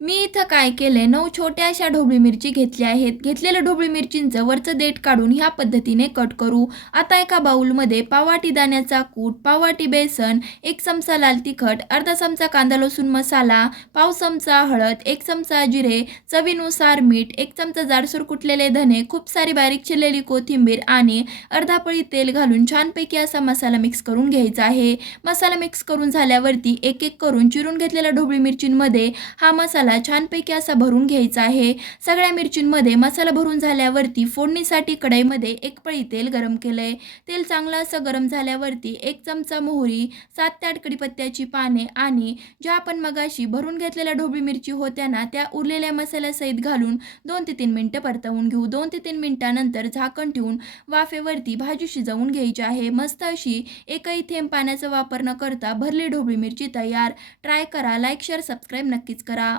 मी इथं काय केलंय 9 छोट्या अशा ढोबळी मिरची घेतल्या आहेत. घेतलेल्या ढोबळी मिरचींचं वरचं देठ काढून ह्या पद्धतीने कट करू. आता एका बाउलमध्ये पाव वाटी दाण्याचा कूट, पाव वाटी बेसन, 1 चमचा लाल तिखट, अर्धा चमचा कांदा लसूण मसाला, पाव चमचा हळद, 1 चमचा जिरे, चवीनुसार मीठ, 1 चमचा जाडसर कुटलेले धने, खूप सारी बारीक चिरलेली कोथिंबीर आणि अर्धा पळी तेल घालून छानपैकी असा मसाला मिक्स करून घ्यायचा आहे. मसाला मिक्स करून झाल्यावरती एक-एक करून चिरून घेतलेल्या ढोबळी मिरचींमध्ये हा मसाला छानपैकी असा भरून घ्यायचा आहे. सगळ्या मिरचींमध्ये मसाला भरून झाल्यावरती फोडणीसाठी कढईमध्ये 1 पळी तेल गरम केलंय. तेल चांगलं असं गरम झाल्यावरती 1 चमचा मोहरी, 7 ते 8 कढीपत्त्याची पाने आणि ज्या आपण मगाशी भरून घेतलेल्या ढोबळी मिरची होत्या ना, त्या उरलेल्या मसाल्यासहित घालून 2 ते 3 मिनिटं परतवून घेऊ. 2 ते 3 मिनिटानंतर झाकण ठेवून वाफेवरती भाजी शिजवून घ्यायची आहे. मस्त अशी एकही थेंब पाण्याचा वापर न करता भरली ढोबळी मिरची तयार. ट्राय करा. लाईक, शेअर, सबस्क्राईब नक्कीच करा.